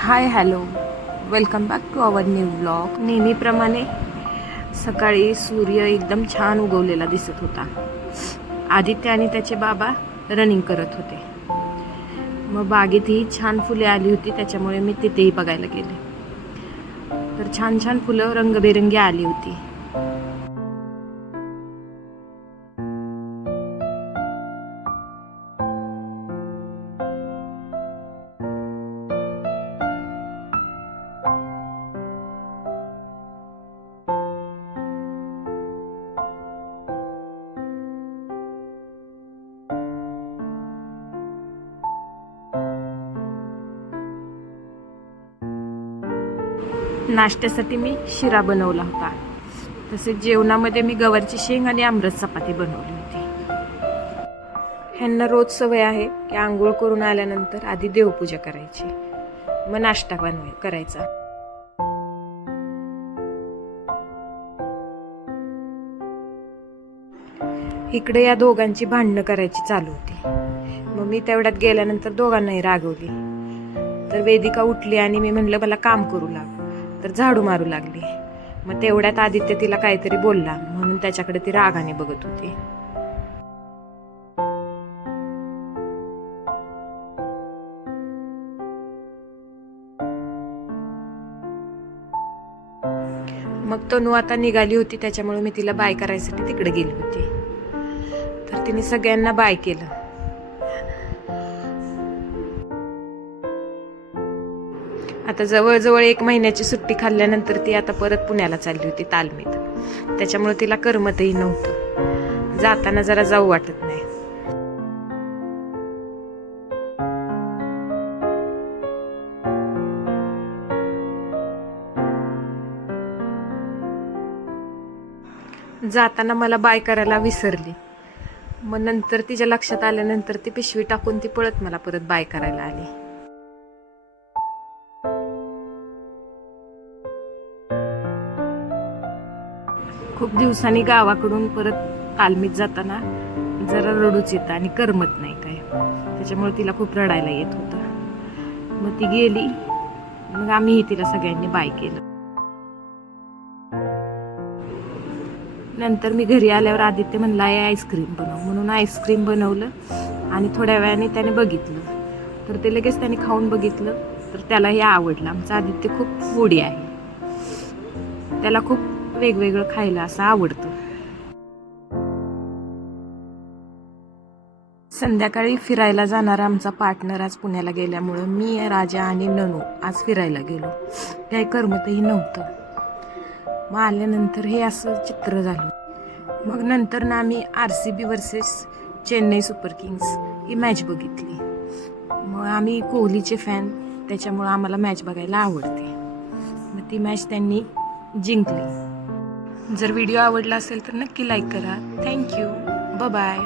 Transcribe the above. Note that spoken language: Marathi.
High hello, welcome back to our new vlog. नेहमीप्रमाणे सकाळी सूर्य एकदम छान उगवलेला दिसत होता. आदित्य आणि त्याचे बाबा रनिंग करत होते. मग बागेतही छान फुले आली होती, त्याच्यामुळे मी तिथेही बघायला गेले. तर छान छान फुलं रंगबेरंगी आली होती. नाश्त्यासाठी मी शिरा बनवला होता. तसेच जेवणामध्ये मी गवारची शेंग आणि आमरस चपाती बनवली होती. ह्यांना रोज सवय आहे की आंघोळ करून आल्यानंतर आधी देवपूजा करायची, मग नाश्ता करायचा. इकडे या दोघांची भांडणं करायची चालू होती. मग मी तेवढ्यात गेल्यानंतर दोघांनाही रागवली. तर वेदिका उठली आणि मी म्हणलं मला काम करू लाग, तर झाडू मारू लागली. मग तेवढ्यात आदित्य तिला काहीतरी बोलला, म्हणून त्याच्याकडे ती रागाने बघत होती. मग तनू आता निघाली होती, त्याच्यामुळे मी तिला बाय करायसाठी तिकडे गेली होती. तर तिने सगळ्यांना बाय केलं. आता जवळजवळ 1 महिन्याची सुट्टी खाल्ल्यानंतर ती आता परत पुण्याला चालली होती तालमीत. त्याच्यामुळे तिला करमतही नव्हतं. जाताना जरा जाऊ वाटत नाही. जाताना मला बाय करायला विसरली. मग नंतर तिच्या लक्षात आल्यानंतर ती पिशवी टाकून ती पळत मला परत बाय करायला आली. खूप दिवसांनी गावाकडून परत तालमीत जाताना जरा रडूच येतं आणि करमत नाही काय, त्याच्यामुळे तिला खूप रडायला येत होतं. मग ती गेली. मग आम्हीही तिला सगळ्यांनी बाय केलं. नंतर मी घरी आल्यावर आदित्य म्हणला आईस्क्रीम बनव, म्हणून आईस्क्रीम बनवलं. आणि थोड्या वेळाने त्याने बघितलं, तर ते लगेच त्याने खाऊन बघितलं, तर त्याला हे आवडलं. आमचा आदित्य खूप फूडी आहे, त्याला खूप वेगवेगळं खायला असं आवडतं. संध्याकाळी फिरायला जाणारा आमचा पार्टनर आज पुण्याला गेल्यामुळं मी, राजा आणि ननू आज फिरायला गेलो. काही करमतही नव्हतं. मग आल्यानंतर हे असं चित्र झालं. मग नंतर ना आम्ही RCB versus Chennai super kings ही मॅच बघितली. मग आम्ही कोहलीचे फॅन, त्याच्यामुळं आम्हाला मॅच बघायला आवडते. मग ती मॅच त्यांनी जिंकली. जर व्हिडिओ आवडला असेल तर नक्की लाईक करा. थँक्यू. बाय.